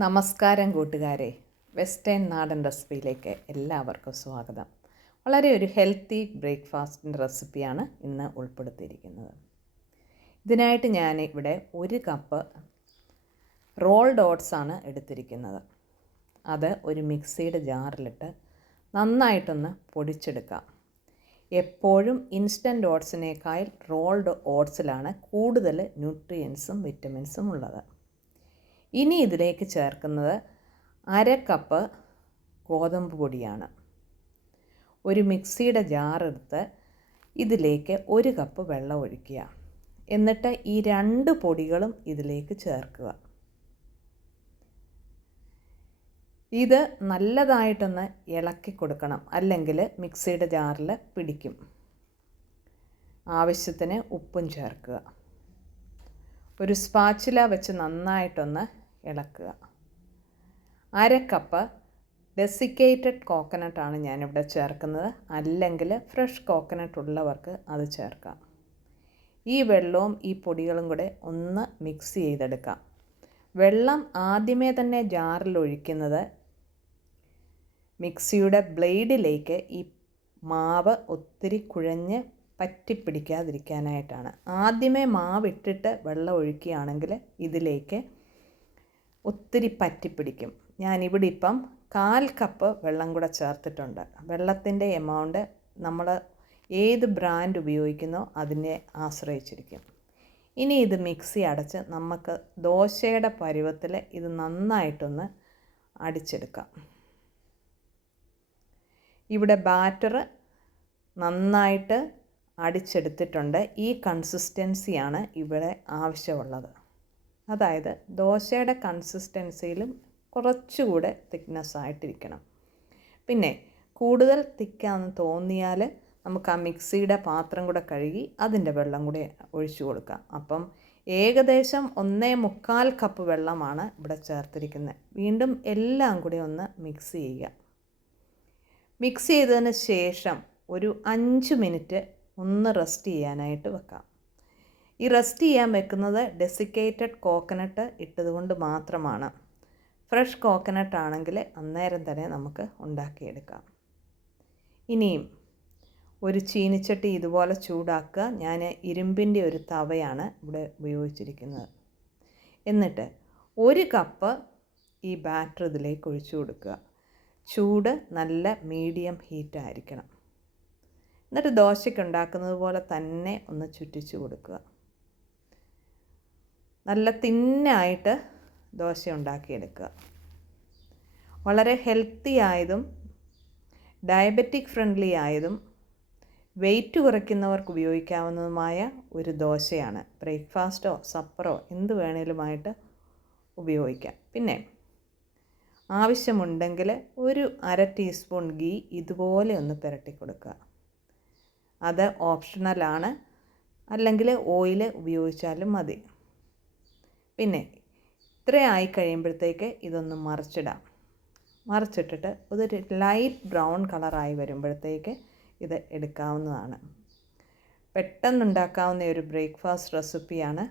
നമസ്കാരം കൂട്ടുകാരെ, വെസ്റ്റേൺ നാടൻ റെസിപ്പിയിലേക്ക് എല്ലാവർക്കും സ്വാഗതം. വളരെ ഒരു ഹെൽത്തി ബ്രേക്ക്ഫാസ്റ്റിൻ്റെ റെസിപ്പിയാണ് ഇന്ന് ഉൾപ്പെടുത്തിയിരിക്കുന്നത്. ഇതിനായിട്ട് ഞാൻ ഇവിടെ 1 കപ്പ് റോൾഡ് ഓട്സ് ആണ് എടുത്തിരിക്കുന്നത്. അത് ഒരു മിക്സിയുടെ ജാറിലിട്ട് നന്നായിട്ടൊന്ന് പൊടിച്ചെടുക്കാം. എപ്പോഴും ഇൻസ്റ്റൻറ്റ് ഓട്സിനേക്കാൾ റോൾഡ് ഓട്സിലാണ് കൂടുതൽ ന്യൂട്രിയൻസും വിറ്റമിൻസും ഉള്ളത്. ഇനി ഇതിലേക്ക് ചേർക്കുന്നത് 1/2 കപ്പ് ഗോതമ്പ് പൊടിയാണ്. ഒരു മിക്സിയുടെ ജാറെടുത്ത് ഇതിലേക്ക് 1 കപ്പ് വെള്ളം ഒഴിക്കുക. എന്നിട്ട് ഈ 2 പൊടികളും ഇതിലേക്ക് ചേർക്കുക. ഇത് നല്ലതായിട്ടൊന്ന് ഇളക്കി കൊടുക്കണം, അല്ലെങ്കിൽ മിക്സിയുടെ ജാറിൽ പിടിക്കും. ആവശ്യത്തിന് ഉപ്പും ചേർക്കുക. ഒരു സ്പാച്ചുല വെച്ച് നന്നായിട്ടൊന്ന് ഇളക്കുക. 1/2 കപ്പ് ഡെസിക്കേറ്റഡ് കോക്കനട്ടാണ് ഞാനിവിടെ ചേർക്കുന്നത്, അല്ലെങ്കിൽ ഫ്രഷ് കോക്കനട്ട് ഉള്ളവർക്ക് അത് ചേർക്കാം. ഈ വെള്ളവും ഈ പൊടികളും കൂടെ ഒന്ന് മിക്സ് ചെയ്തെടുക്കാം. വെള്ളം ആദ്യമേ തന്നെ ജാറിൽ ഒഴിക്കുന്നത് മിക്സിയുടെ ബ്ലേഡിലേക്ക് ഈ മാവ് ഒത്തിരി കുഴഞ്ഞ് പറ്റിപ്പിടിക്കാതിരിക്കാനായിട്ടാണ്. ആദ്യമേ മാവിട്ടിട്ട് വെള്ളം ഒഴിക്കുകയാണെങ്കിൽ ഇതിലേക്ക് ഒത്തിരി പറ്റിപ്പിടിക്കും. ഞാനിവിടെ ഇപ്പം 1/4 കപ്പ് വെള്ളം കൂടെ ചേർത്തിട്ടുണ്ട്. വെള്ളത്തിൻ്റെ എമൗണ്ട് നമ്മൾ ഏത് ബ്രാൻഡ് ഉപയോഗിക്കുന്നോ അതിനെ ആശ്രയിച്ചിരിക്കും. ഇനി ഇത് മിക്സി അടച്ച് നമുക്ക് ദോശയുടെ പരുവത്തിൽ ഇത് നന്നായിട്ടൊന്ന് അടിച്ചെടുക്കാം. ഇവിടെ ബാറ്റർ നന്നായിട്ട് അടിച്ചെടുത്തിട്ടുണ്ട്. ഈ കൺസിസ്റ്റൻസിയാണ് ഇവിടെ ആവശ്യമുള്ളത്. അതായത് ദോശയുടെ കൺസിസ്റ്റൻസിയിലും കുറച്ചുകൂടെ തിക്നെസ് ആയിട്ടിരിക്കണം. പിന്നെ കൂടുതൽ തിക്കാന്ന് തോന്നിയാൽ നമുക്ക് ആ മിക്സിയുടെ പാത്രം കൂടെ കഴുകി അതിൻ്റെ വെള്ളം കൂടെ ഒഴിച്ചു കൊടുക്കാം. അപ്പം ഏകദേശം 1.25 കപ്പ് വെള്ളമാണ് ഇവിടെ ചേർത്തിരിക്കുന്നത്. വീണ്ടും എല്ലാം കൂടി ഒന്ന് മിക്സ് ചെയ്യുക. മിക്സ് ചെയ്തതിന് ശേഷം ഒരു 5 മിനിറ്റ് ഒന്ന് റെസ്റ്റ് ചെയ്യാനായിട്ട് വെക്കാം. ഈ റെസ്റ്റ് ചെയ്യാൻ വെക്കുന്നത് ഡെസിക്കേറ്റഡ് കോക്കനട്ട് ഇട്ടതുകൊണ്ട് മാത്രമാണ്. ഫ്രഷ് കോക്കനട്ട് ആണെങ്കിൽ അന്നേരം തന്നെ നമുക്ക് ഉണ്ടാക്കിയെടുക്കാം. ഇനിയും ഒരു ചീനിച്ചട്ടി ഇതുപോലെ ചൂടാക്കുക. ഞാൻ ഇരുമ്പിൻ്റെ ഒരു തവയാണ് ഇവിടെ ഉപയോഗിച്ചിരിക്കുന്നത്. എന്നിട്ട് 1 കപ്പ് ഈ ബാറ്റർ ഇതിലേക്ക് ഒഴിച്ചു കൊടുക്കുക. ചൂട് നല്ല മീഡിയം ഹീറ്റായിരിക്കണം. എന്നിട്ട് ദോശയ്ക്ക് ഉണ്ടാക്കുന്നത് പോലെ തന്നെ ഒന്ന് ചുറ്റിച്ച് കൊടുക്കുക. നല്ല തിന്നായിട്ട് ദോശ ഉണ്ടാക്കിയെടുക്കുക. വളരെ ഹെൽത്തി ആയതും ഡയബറ്റിക് ഫ്രണ്ട്ലി ആയതും വെയിറ്റ് കുറയ്ക്കുന്നവർക്ക് ഉപയോഗിക്കാവുന്നതുമായ ഒരു ദോശയാണ്. ബ്രേക്ക്ഫാസ്റ്റോ സപ്പറോ എന്ത് വേണേലുമായിട്ട് ഉപയോഗിക്കാം. പിന്നെ ആവശ്യമുണ്ടെങ്കിൽ ഒരു 1/2 ടീസ്പൂൺ ഗീ ഇതുപോലെ ഒന്ന് പുരട്ടി കൊടുക്കുക. അത് ഓപ്ഷണലാണ്, അല്ലെങ്കിൽ ഓയിൽ ഉപയോഗിച്ചാലും മതി. പിന്നെ ഇത്രയായി കഴിയുമ്പോഴത്തേക്ക് ഇതൊന്ന് മറിച്ചിടാം. മറിച്ചിട്ടിട്ട് അതൊരു ലൈറ്റ് ബ്രൗൺ കളറായി വരുമ്പോഴത്തേക്ക് ഇത് എടുക്കാവുന്നതാണ്. പെട്ടെന്നുണ്ടാക്കാവുന്ന ഒരു ബ്രേക്ക്ഫാസ്റ്റ് റെസിപ്പിയാണ്.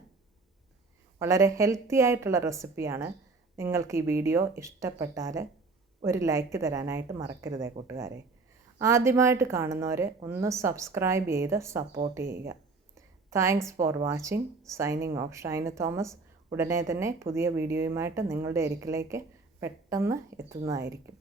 വളരെ ഹെൽത്തി ആയിട്ടുള്ള റെസിപ്പിയാണ്. നിങ്ങൾക്ക് ഈ വീഡിയോ ഇഷ്ടപ്പെട്ടാൽ ഒരു ലൈക്ക് തരാനായിട്ട് മറക്കരുതേ കൂട്ടുകാരെ. ആദ്യമായിട്ട് കാണുന്നവർ ഒന്ന് സബ്സ്ക്രൈബ് ചെയ്ത് സപ്പോർട്ട് ചെയ്യുക. Thanks for watching. Signing off Shaina Thomas. ഉടനെ തന്നെ പുതിയ വീഡിയോയുമായിട്ട് നിങ്ങളുടെ അരികിലേക്ക് പെട്ടെന്ന് എത്തുന്നതായിരിക്കും.